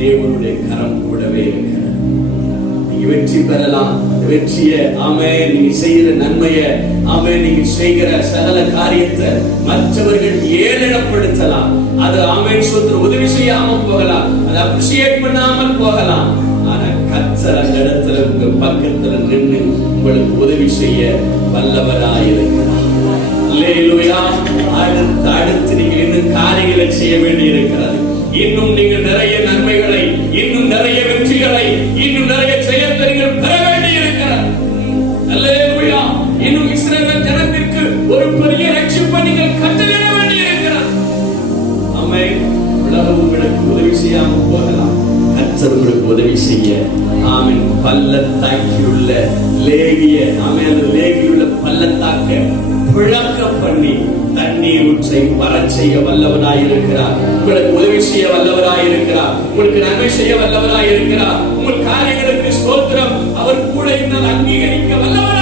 தேவனுடைய கரம் கூடவே இருக்கிறது. நீங்க வெற்றி பெறலாம். வெற்றிய ஆமென் நீங்க செய்கிற நன்மைய ஆமென் நீங்க செய்கிற சகல காரியத்தை மற்றவர்கள் ஏளனப்படுத்தலாம். அது ஆமென் சொல்ற உதவி செய்யாம போகலாம், அது அப்ரிஷியேட் பண்ணாமல் போகலாம். ஆனா கர்த்தர் அந்த இடத்துல உங்க பக்கத்துல நின்று உங்களுக்கு உதவி செய்ய வல்லவராயிருக்கிறார். அல்லேலூயா. அடுத்து நீங்க இன்னும் காரியங்களை செய்ய வேண்டி இருக்கிறது. இன்னும் நீங்க நிறைய நன்மைகளை, இன்னும் நிறைய வெற்றிகளை, இன்னும் நிறைய ஜெயத்தை நீங்கள் பெற வேண்டி இருக்கிறது. அல்லேலூயா. இன்னும் இஸ்ரவேல் ஜனத்திற்கு ஒரு பெரிய ரட்சிப்பை நீங்கள் கட்டளையிட வேண்டி இருக்கிறது. ஆமென். உலகம் உங்களுக்கு உதவி செய்யாம போகலாம், கர்த்தர் உங்களுக்கு உதவி செய்ய ஆமென் பள்ளத்தாக்கிலுள்ள லேகிய ஆமென் லேகியுள்ள பள்ளத்தாக்க பிளக்க பண்ணி தண்ணீர் ஊற்றை வரச் செய்ய வல்லவராய் இருக்கிறார். உங்களுக்கு உதவி செய்ய வல்லவராய் இருக்கிறார். உங்களுக்கு நன்மை செய்ய வல்லவராய் இருக்கிறார். உங்கள் காரியங்களுக்கு ஸ்தோத்திரம். அவர் கூட இன்னும் அங்கீகரிக்க வல்லவராய்